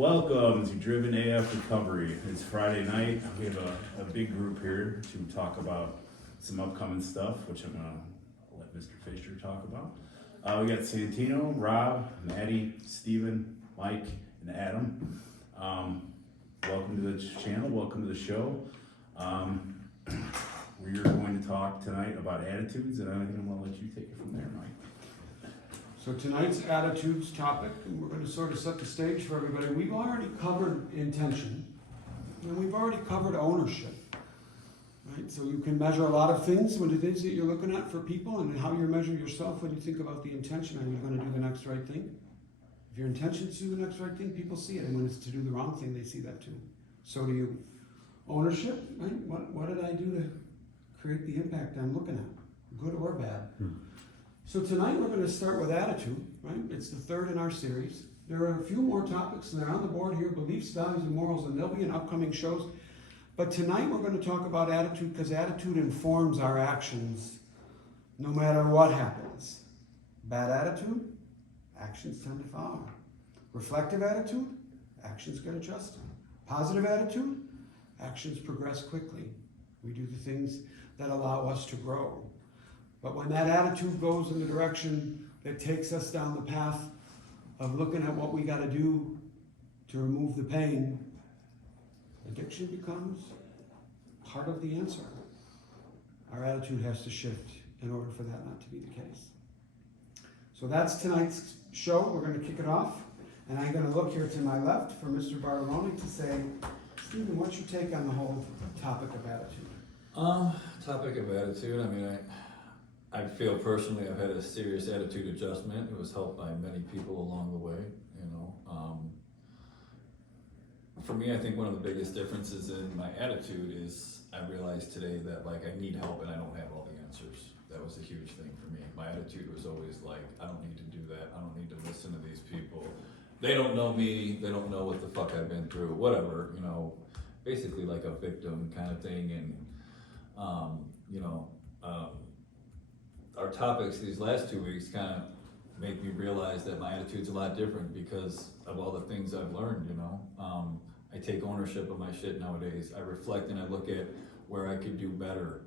Welcome to Driven AF Recovery. It's Friday night. We have a big group here to talk about some upcoming stuff, which I'm gonna let Mr. Fisher talk about. We got Santino, Rob, Maddie, Steven, Mike, and Adam. Welcome to the channel, welcome to the show. We're going to talk tonight about attitudes, and I'm gonna let you take it from there, Mike. So tonight's attitudes topic, and we're going to sort of set the stage for everybody. We've already covered intention, and we've already covered ownership, right? So you can measure a lot of things when it is that you're looking at for people, and how you measure yourself when you think about the intention. Are you going to do the next right thing? If your intention is to do the next right thing, people see it, and when it's to do the wrong thing, they see that too. So do you. Ownership, right? What did I do to create the impact I'm looking at, good or bad? So tonight we're going to start with attitude, right? It's the third in our series. There are a few more topics, and they're on the board here, beliefs, values, and morals, and they'll be in upcoming shows. But tonight we're going to talk about attitude because attitude informs our actions no matter what happens. Bad attitude, actions tend to follow. Reflective attitude, actions get adjusted. Positive attitude, actions progress quickly. We do the things that allow us to grow. But when that attitude goes in the direction that takes us down the path of looking at what we got to do to remove the pain, addiction becomes part of the answer. Our attitude has to shift in order for that not to be the case. So that's tonight's show. We're going to kick it off. And I'm going to look here to my left for Mr. Bartolone to say, Stephen, what's your take on the whole topic of attitude? Topic of attitude, I mean, I feel personally I've had a serious attitude adjustment. It was helped by many people along the way, you know. For me, I think one of the biggest differences in my attitude is I realized today that like I need help and I don't have all the answers. That was a huge thing for me. My attitude was always like, I don't need to do that. I don't need to listen to these people. They don't know me. They don't know what the fuck I've been through, whatever, you know, basically like a victim kind of thing. And, our topics these last 2 weeks kind of make me realize that my attitude's a lot different because of all the things I've learned, you know. I take ownership of my shit nowadays. I reflect and I look at where I could do better.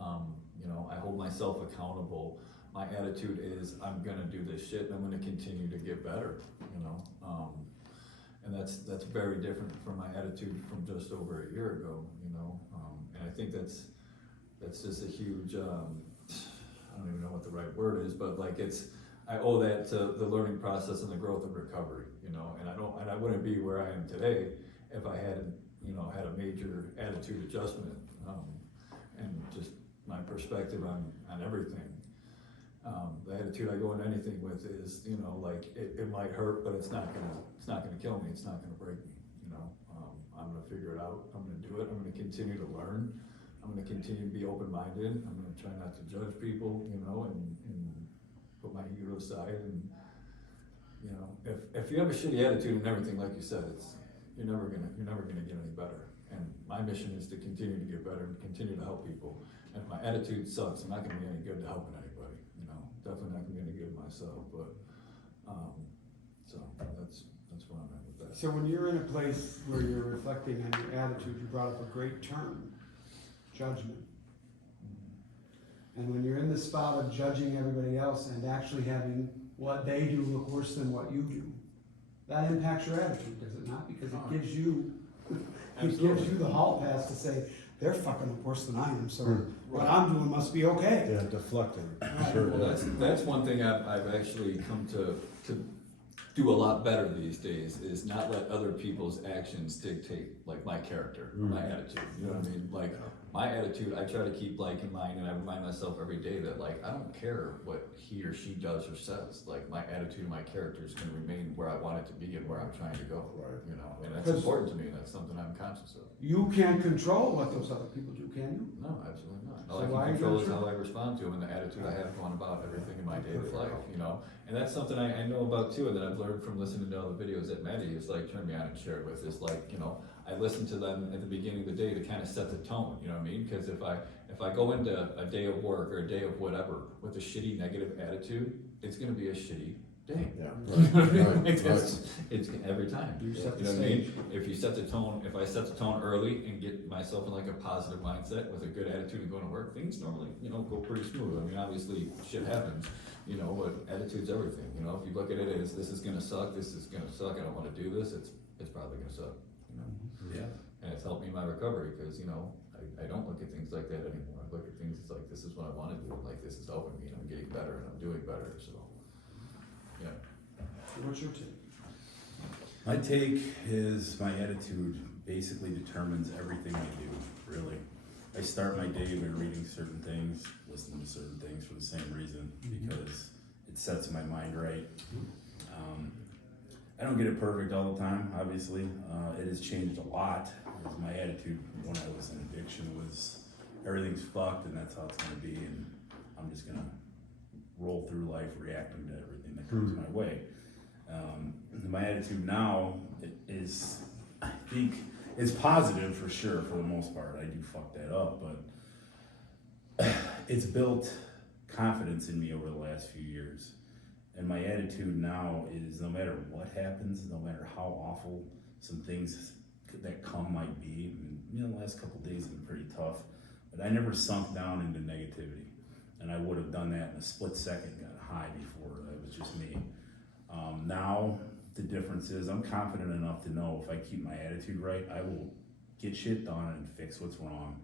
I hold myself accountable. My attitude is I'm gonna do this shit and I'm gonna continue to get better, you know. And that's very different from my attitude from just over a year ago, you know. And I think that's just a huge, I don't even know what the right word is, but like I owe that to the learning process and the growth of recovery, you know, and I wouldn't be where I am today if I hadn't, had a major attitude adjustment, and just my perspective on everything. The attitude I go into anything with is, like it might hurt, but it's not gonna kill me. It's not gonna break me, you know. I'm gonna figure it out. I'm gonna do it. I'm gonna continue to learn. I'm going to continue to be open-minded. I'm going to try not to judge people, and put my ego aside. And, if you have a shitty attitude and everything, like you said, you're never gonna get any better. And my mission is to continue to get better and continue to help people. And if my attitude sucks, I'm not going to be any good to helping anybody. Definitely not going to be any good to myself. But so that's where I'm at with that. So when you're in a place where you're reflecting on your attitude, you brought up a great term. Judgment. And when you're in the spot of judging everybody else and actually having what they do look worse than what you do, that impacts your attitude, does it not? Because it gives you the hall pass to say, they're fucking up worse than I am, so what I'm doing must be okay. Yeah, deflecting. Right. Sure. Well, that's one thing I've actually come to do a lot better these days is not let other people's actions dictate like my character, my attitude. You know what I mean? Like my attitude, I try to keep like in mind, and I remind myself every day that like I don't care what he or she does or says. Like my attitude and my character is going to remain where I want it to be and where I'm trying to go. Right. And that's important to me. And that's something I'm conscious of. You can't control what those other people do, can you? No, absolutely not. So All I why can are you control gonna is how I respond to them and the attitude I have going about everything in my daily life, And that's something I know about too, and that I've learned from listening to all the videos that Maddie has like turned me on and shared with. Is like, I listen to them at the beginning of the day to kind of set the tone, you know what I mean? Because if I go into a day of work or a day of whatever with a shitty negative attitude, it's gonna be a shitty day. Yeah, Like, right. it's every time. You set the know what I mean? stage. If you set the tone, if I set the tone early and get myself in like a positive mindset with a good attitude and going to work, things normally, go pretty smooth. I mean, obviously, shit happens, but attitude's everything, If you look at it as, this is gonna suck, I don't wanna do this, it's probably gonna suck, Yeah. And it's helped me in my recovery, because, I don't look at things like that anymore. I look at things as like, this is what I wanna do, like, this is helping me, and I'm getting better, and I'm doing better, so, yeah. What's your take? My take is my attitude basically determines everything I do, really. I start my day by reading certain things, listening to certain things for the same reason, because it sets my mind right. I don't get it perfect all the time, obviously. It has changed a lot, because my attitude when I was in addiction was everything's fucked and that's how it's gonna be, and I'm just gonna roll through life reacting to everything that comes my way. My attitude now is, I think, is positive for sure for the most part. I do fuck that up, but it's built confidence in me over the last few years. And my attitude now is no matter what happens, no matter how awful some things that come might be, the last couple of days have been pretty tough, but I never sunk down into negativity. And I would have done that in a split second, got high before, that was just me. Now, the difference is I'm confident enough to know if I keep my attitude right, I will get shit done and fix what's wrong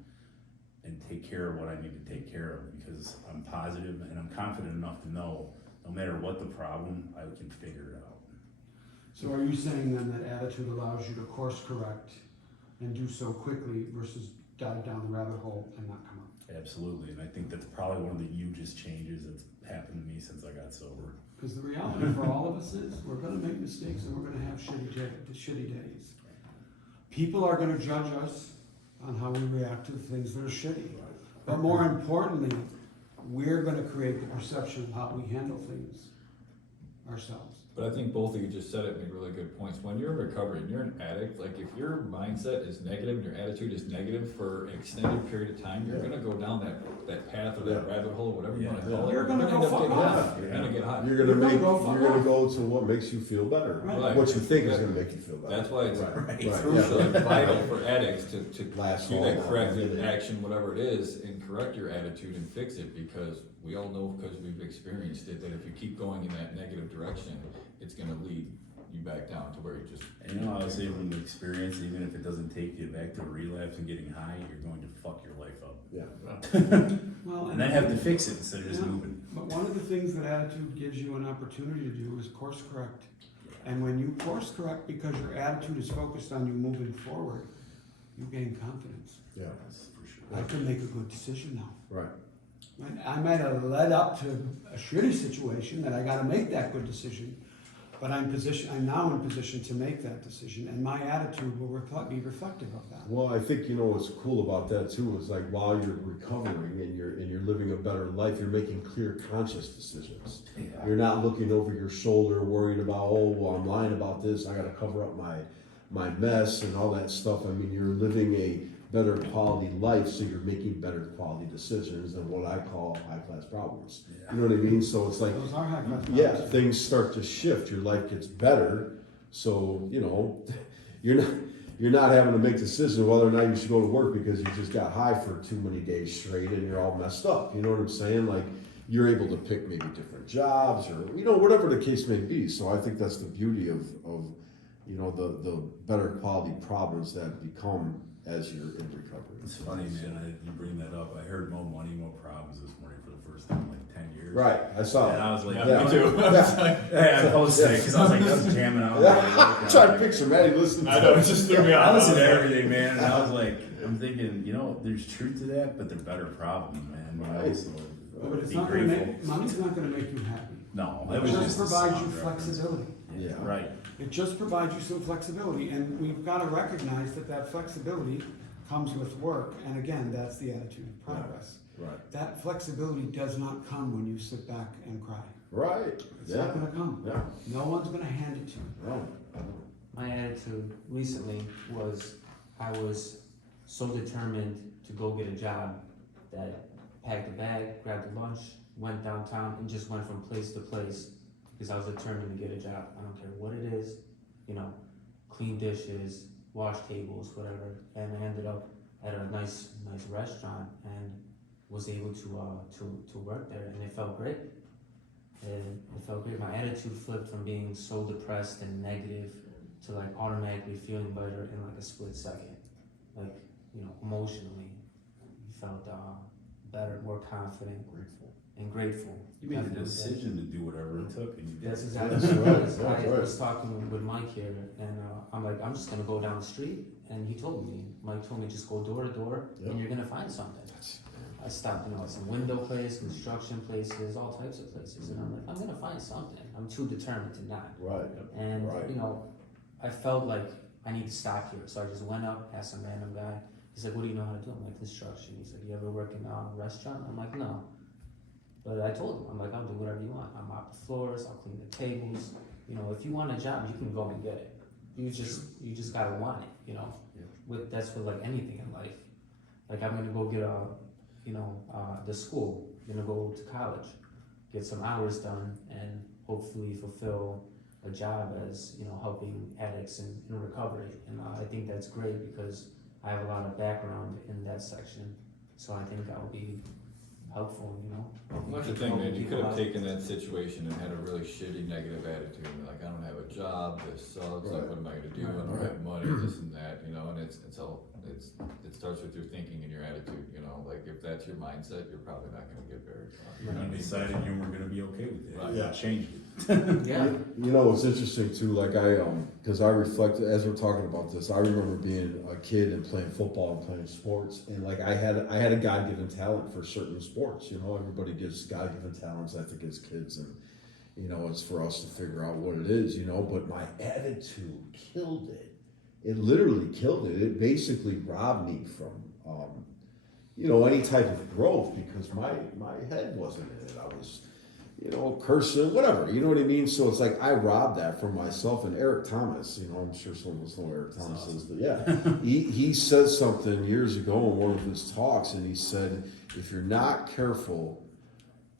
and take care of what I need to take care of, because I'm positive and I'm confident enough to know no matter what the problem, I can figure it out. So are you saying then that attitude allows you to course correct and do so quickly versus dive down the rabbit hole and not come up? Absolutely, and I think that's probably one of the hugest changes that's happened to me since I got sober. Because the reality for all of us is we're gonna make mistakes and we're gonna have shitty days. People are gonna judge us on how we react to things that are shitty. But more importantly, we're gonna create the perception of how we handle things ourselves. But I think both of you just said it, made really good points. When you're in recovery and you're an addict, like if your mindset is negative and your attitude is negative for an extended period of time, you're gonna go down that path or that rabbit hole, whatever you wanna call it. You're gonna go end up fuck getting off. high. You're gonna get high. You're You're gonna gonna go to what makes you feel better, Right. what you think is gonna make you feel better. That's why it's Right. crucial Yeah. and vital for addicts to Last do long, that corrective yeah. action, whatever it is, and correct your attitude and fix it, because we all know, because we've experienced it, that if you keep going in that negative direction, it's gonna lead you back down to where you just. And I was able to experience, even if it doesn't take you back to a relapse and getting high, you're going to fuck your life up. Yeah. Well, And then have to fix it instead of just Yeah. moving. But one of the things that attitude gives you an opportunity to do is course correct. And when you course correct because your attitude is focused on you moving forward, you gain confidence. Yeah, That's for sure. I can make a good decision now. right. Right? I might have led up to a shitty situation that I gotta make that good decision, but I'm now in position to make that decision, and my attitude will be reflective of that. Well, I think what's cool about that too is like while you're recovering and you're living a better life, you're making clear, conscious decisions. Yeah. You're not looking over your shoulder, worried about, oh, well, I'm lying about this. I got to cover up my mess and all that stuff. I mean, you're living a better quality life, so you're making better quality decisions than what I call high-class problems. Yeah. You know what I mean? So it's like, Those are high class. yeah, things start to shift. Your life gets better. So you're not having to make decisions whether or not you should go to work because you just got high for too many days straight and you're all messed up. You know what I'm saying? Like you're able to pick maybe different jobs or whatever the case may be. So I think that's the beauty of the better quality problems that become as you're in recovery. It's funny, man, you bring that up. I heard Mo Money, Mo Problems this morning for the first time in like 10 years. Right, I saw And it. I was like, Yeah. Me too. yeah, I posted it because I was like, that's jamming out. Yeah. Try to picture Maddie listening to I know, it. it just threw me I off. listen to everything, man, and I was like, I'm thinking, there's truth to that, but they're better problems, man. Right. So But it's be not gonna grateful. money's not gonna make you happy. No, It that was just just a provides you sound reference. flexibility. Yeah. Right. It just provides you some flexibility, and we've got to recognize that flexibility comes with work, and again, that's the attitude of progress. Right. That flexibility does not come when you sit back and cry. Right. It's Yeah. not gonna come. Yeah. No one's gonna hand it to you. Right. My attitude recently was I was so determined to go get a job that packed a bag, grabbed a lunch, went downtown, and just went from place to place because I was determined to get a job. I don't care what it is, you know, clean dishes, wash tables, whatever. And I ended up at a nice restaurant and was able to work there, and it felt great. And it felt great. My attitude flipped from being so depressed and negative to like automatically feeling better in like a split second. Like, you know, emotionally, you felt better, more confident, grateful. You made the decision to do whatever it took, and you did. That's exactly That's what it right, is. that's I right. was talking with Mike here, and I'm like, I'm just gonna go down the street, and he told me, Mike told me, just go door to door, Yep. and you're gonna find something. I stopped, you know, at some window place, construction places, all types of places, and I'm like, I'm gonna find something. I'm too determined to not. Right. And Right. you know, I felt like I need to stop here, so I just went up, asked some random guy. He's like, "What do you know how to do?" I'm like, "Construction." He's like, "You ever work in a restaurant?" I'm like, "No." But I told him, I'm like, "I'll do whatever you want. I'll mop the floors, I'll clean the tables. You know, if you want a job, you can go and get it. You just gotta want it. You know, that's with like anything in life. Like I'm gonna go get the school. I'm gonna go to college, get some hours done, and hopefully fulfill a job as, you know, helping addicts in recovery. And I think that's great because I have a lot of background in that section. So I think I'll be helpful, you know. That's the thing, man, you could have taken that situation and had a really shitty negative attitude, and like, I don't have a job, this sucks, like, Right. what am I gonna do, I don't have money, this and that, you know, and it starts with your thinking and your attitude, you know, like, if that's your mindset, you're probably not gonna get very far. And you decided you were gonna be okay with it. Right. Yeah. Changed it. Yeah. You know, it's interesting too, like because I reflect, as we're talking about this, I remember being a kid and playing football and playing sports, and like I had a God-given talent for certain sports, you know, everybody gets God-given talents, I think, as kids, and, you know, it's for us to figure out what it is, you know, but my attitude killed it. It literally killed it. It basically robbed me from, you know, any type of growth, because my head wasn't in it. I was, you know, cursing, whatever, you know what I mean? So it's like I robbed that from myself. And Eric Thomas, you know, I'm sure some of us know Eric Thomas is, but yeah, he said something years ago in one of his talks, and he said, if you're not careful,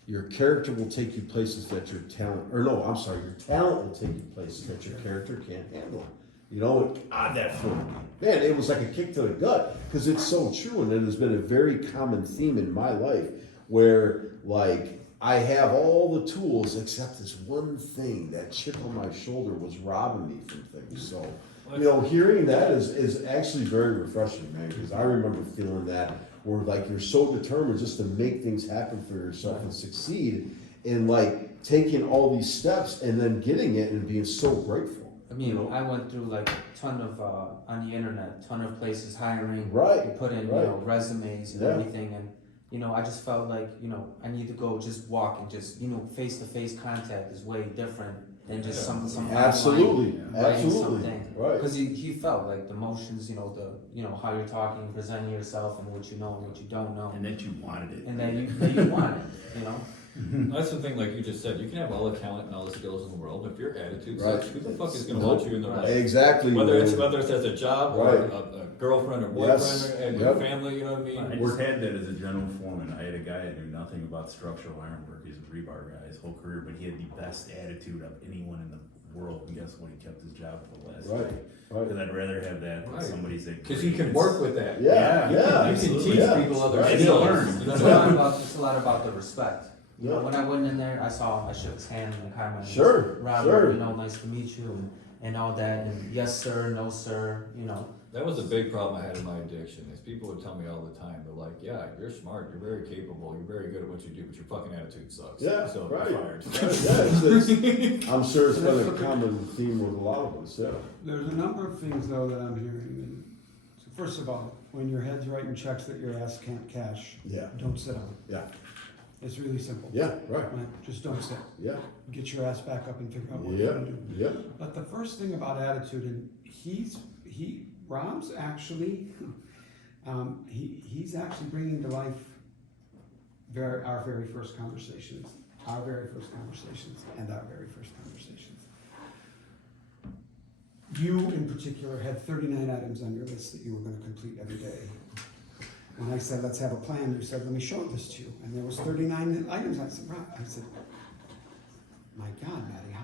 your character will take you places that your talent, or no, I'm sorry, your talent will take you places that your character can't handle. You know, God, that for me, man, it was like a kick to the gut, because it's so true, and it has been a very common theme in my life, where like I have all the tools except this one thing. That chip on my shoulder was robbing me from things. So, you know, hearing that is actually very refreshing, man, because I remember feeling that, where like you're so determined just to make things happen for yourself and succeed, and like taking all these steps and then getting it and being so grateful. I mean, You know? I went through like a ton of, on the internet, ton of places hiring. Right, You put in, right. you know, resumes and Yeah. everything. And, you know, I just felt like, you know, I need to go just walk and just, you know, face-to-face contact is way different than just some Absolutely, writing absolutely, something. right. Because he felt like the motions, you know, how you're talking, presenting yourself and what you know and what you don't know. And that you wanted it. And that you want it, you know? That's the thing, like you just said, you can have all the talent and all the skills in the world, but if your attitude Right. sucks, who the fuck is gonna Nope. want you in their life? Exactly. Whether it's man. as a job or Right. a girlfriend or boyfriend Yes. and Yep. family, you know what I mean? I just had that as a general foreman. I had a guy that knew nothing about structural ironwork. He's a rebar guy his whole career, but he had the best attitude of anyone in the world. And guess what? He kept his job for the last Right, day. right. Because I'd rather have that than Right. somebody's that. Cause you can work with that. Yeah, Yeah, yeah. You can absolutely. teach Yeah. people other Right. skills. Learn. You know It's what a I lot mean? about, it's a lot about the respect. You know, Yeah. when I went in there, I shook his hand and hi, my name is Sure, Robert, sure. you know, nice to meet you, and all that, and yes sir, no sir, you know. That was a big problem I had in my addiction, is people would tell me all the time, they're like, yeah, you're smart, you're very capable, you're very good at what you do, but your fucking attitude sucks. Yeah, So right. you're fired. I'm sure it's been a common theme with a lot of us, yeah. There's a number of things though that I'm hearing. And so first of all, when your head's writing checks that your ass can't cash, Yeah, don't sit on it. yeah, It's really simple. yeah, right, Right? Just don't sit. yeah, Get your ass back up and figure out what you're yeah, gonna do. yeah, But the first thing about attitude, and Rob's actually, he's actually bringing to life our very first conversations, and our very first conversations. You, in particular, had 39 items on your list that you were going to complete every day. When I said, let's have a plan, you said, let me show this to you. And there was 39 items. I said, Rob, my God, Maddie,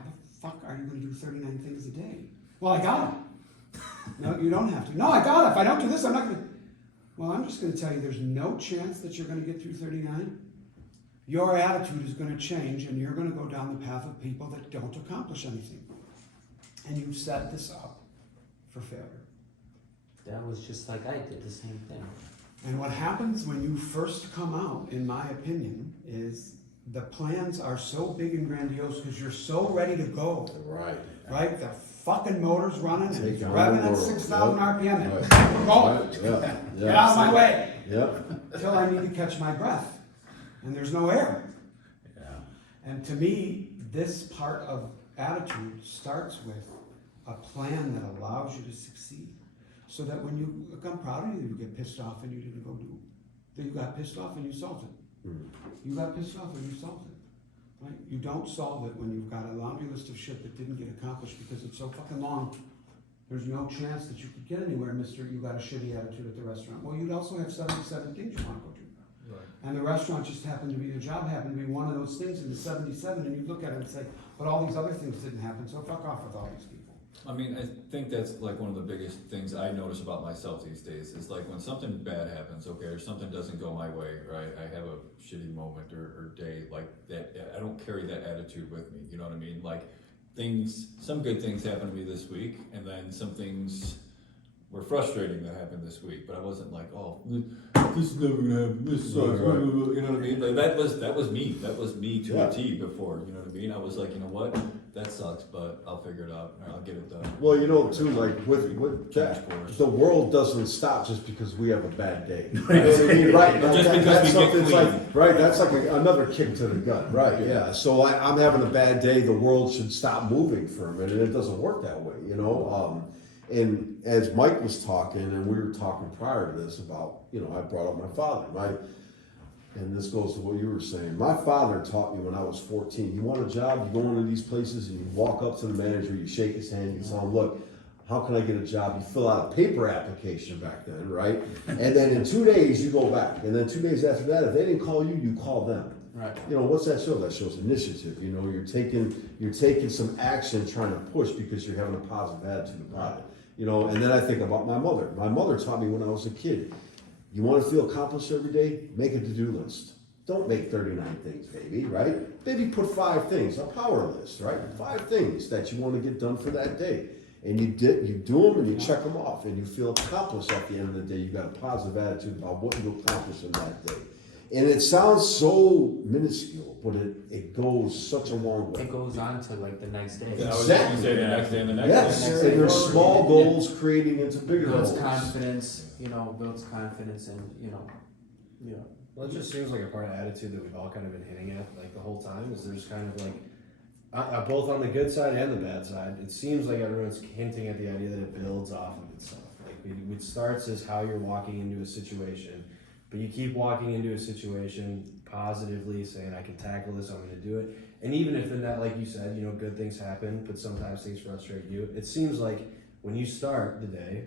you gonna do 39 things a day? Well, I got it. No, you don't have to. No, I got it. If I don't do this, I'm not gonna. Well, I'm just gonna tell you, there's no chance that you're gonna get through 39. Your attitude is gonna change, and you're gonna go down the path of people that don't accomplish anything. And you've set this up for failure. That was just like I did the same thing. And what happens when you first come out, in my opinion, is the plans are so big and grandiose because you're so ready to go, Right. right? The fucking motor's running and Take it's on revving the at world. 6,000 Yep. RPM and Right. we're going. Right, yeah, Get yeah. out of my way Yep. until I need to catch my breath. And there's no air. Yeah. And to me, this part of attitude starts with a plan that allows you to succeed. So that when you, look, I'm proud of you, you get pissed off and you didn't go do it. That you got pissed off and you solved it. Mhm. You got pissed off and you solved it. Right? You don't solve it when you've got a laundry list of shit that didn't get accomplished because it's so fucking long. There's no chance that you could get anywhere, mister, you got a shitty attitude at the restaurant. Well, you'd also have 77 things you wanna go do. And the restaurant just happened to be, the job happened to be one of those things in the 77, and you look at it and say, but all these other things didn't happen, so fuck off with all these people. I mean, I think that's like one of the biggest things I notice about myself these days, is like when something bad happens, okay, or something doesn't go my way, right? I have a shitty moment or day like that, I don't carry that attitude with me, you know what I mean? Like some good things happened to me this week, and then some things were frustrating that happened this week, but I wasn't like, oh, this is never gonna happen, this sucks, Right. you know what I mean? Like, that was me to Yeah. a T before, you know what I mean? I was like, you know what, that sucks, but I'll figure it out, I'll get it done. Well, you know, too, like with that, Change course. the world doesn't stop just because we have a bad day. You know what I mean? Right? Just That- because that's we get something clean. like, right, that's like another kick to the gut, right, yeah. So I'm having a bad day, the world should stop moving for a minute, it doesn't work that way, you know? And as Mike was talking, and we were talking prior to this about, you know, I brought up my father, and this goes to what you were saying. My father taught me when I was 14, you want a job, you go into these places and you walk up to the manager, you shake his hand, you tell him, look, how can I get a job? You fill out a paper application back then, right? And then in 2 days, you go back. And then 2 days after that, if they didn't call you, you call them. Right. You know, what's that show? That shows initiative. You know, you're taking some action, trying to push because you're having a positive attitude about it. You know, and then I think about my mother. My mother taught me when I was a kid, you want to feel accomplished every day? Make a to-do list. Don't make 39 things, baby, right? Maybe put 5 things, a power list, right? 5 things that you want to get done for that day. And you do them and you check them off and you feel accomplished at the end of the day. You got a positive attitude about what you accomplished in that day. And it sounds so minuscule, but it goes such a long way. It goes on to like the next day. I was just gonna say the next day and the next day. Yes, next and day. there's small goals creating into bigger Builds goals. confidence, builds confidence and, Well, it just seems like a part of attitude that we've all kind of been hitting at like the whole time. Is there's kind of like both on the good side and the bad side. It seems like everyone's hinting at the idea that it builds off of itself. Like it starts as how you're walking into a situation, but you keep walking into a situation positively, saying I can tackle this, I'm going to do it. And even if in that, like you said, good things happen, but sometimes things frustrate you. It seems like when you start the day,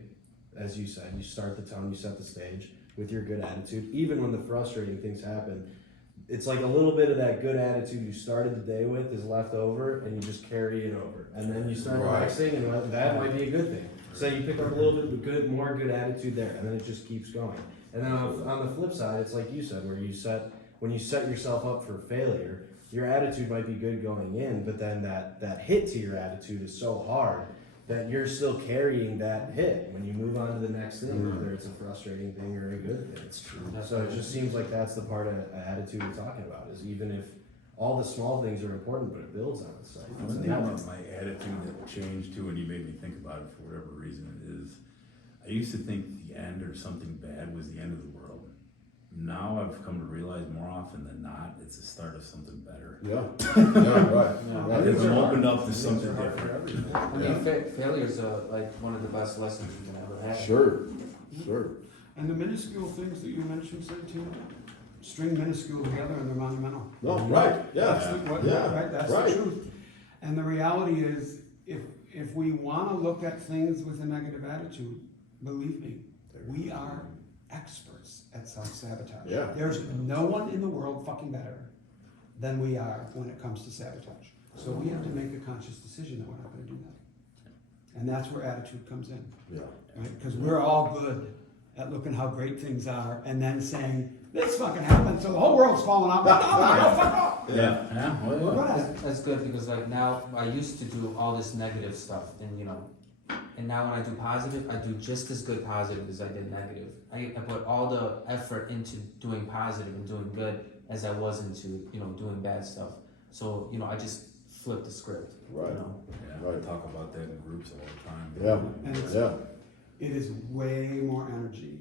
as you said, you start the tone, you set the stage with your good attitude, even when the frustrating things happen. It's like a little bit of that good attitude you started the day with is left over, and you just carry it over. And then you start the next thing, and that might be a good thing. So you pick up a little bit of more good attitude there, and then it just keeps going. And then on the flip side, it's like you said, where when you set yourself up for failure, your attitude might be good going in, but then that hit to your attitude is so hard that you're still carrying that hit when you move on to the next thing, whether it's a frustrating thing or a good thing. It's true. So it just seems like that's the part of attitude we're talking about, is even if all the small things are important, but it builds on itself. One thing about my attitude that changed too, and you made me think about it for whatever reason it is, I used to think the end or something bad was the end of the world. Now I've come to realize more often than not, it's the start of something better. Yeah. Yeah, right. I think I'm opened up to something different. I mean, failure is like one of the best lessons you can ever have. Sure. And the minuscule things that you mentioned, say, too, string minuscule together and they're monumental. No, right, That's yeah. right, that's right. the truth. And the reality is, if we wanna look at things with a negative attitude, believe me, we are experts at self-sabotage. Yeah. There's no one in the world fucking better than we are when it comes to sabotage. So we have to make a conscious decision that we're not gonna do that. And that's where attitude comes in, Yeah. right? Because we're all good at looking how great things are and then saying, this fucking happened, so the whole world's falling off. No, fuck off. Yeah, yeah, well, We're yeah. gonna, That's good because like now I used to do all this negative stuff and you know, and now when I do positive, I do just as good positive as I did negative. I put all the effort into doing positive and doing good as I was into, you know, doing bad stuff. So, you know, I just flipped the script. Right. You know? Yeah, I talk about that in groups all the time. Yeah, and it's, yeah, it is way more energy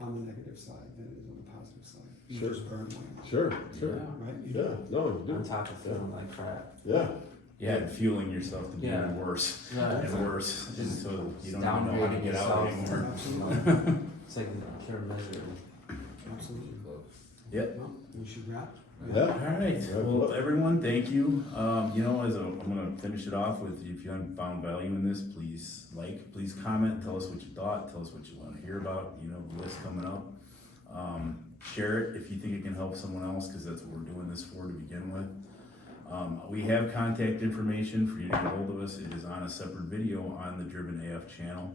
on the negative side than it is on the positive side. You Sure. just burn way, sure, sure. right? You Yeah, no, you On do. top of feeling like crap. Yeah, Yeah, and fueling yourself to be Yeah. worse Yeah. and worse, and Just so you don't even know how to downgrading get out yourself. anymore. Absolutely. It's like a pure misery. Absolutely. Yep. Well, we should wrap. yeah. All right, well, everyone, thank you. You know, I'm gonna finish it off with, if you haven't found value in this, please please comment, tell us what you thought, tell us what you wanna hear about, you know, the list coming up. Share it if you think it can help someone else, cause that's what we're doing this for to begin with. We have contact information for you to get hold of us. It is on a separate video on the Driven AF channel.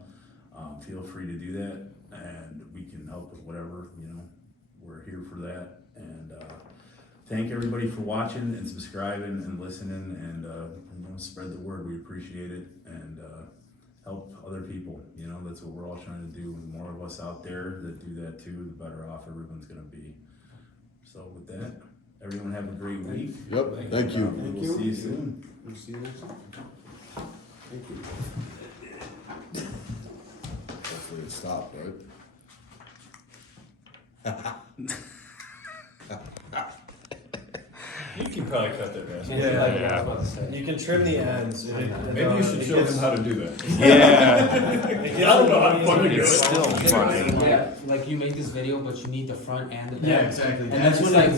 Feel free to do that, and we can help with whatever, you know, we're here for that. And thank everybody for watching and subscribing and listening, and you know, spread the word. We appreciate it, and help other people. You know, that's what we're all trying to do. The more of us out there that do that too, the better off everyone's gonna be. So with that, everyone have a great week. Yep, thank you. Thank We'll you. see you soon. We'll see you next time. Thank you. Hopefully it stopped, right? You can probably cut that back. Yeah, Like I was about to say. You can trim the ends. Maybe you should show them how to do that. Yeah. I don't know how to fucking do it. Still funny. Yeah, like you made this video, but you need the front and the back. Yeah, exactly. And that's when like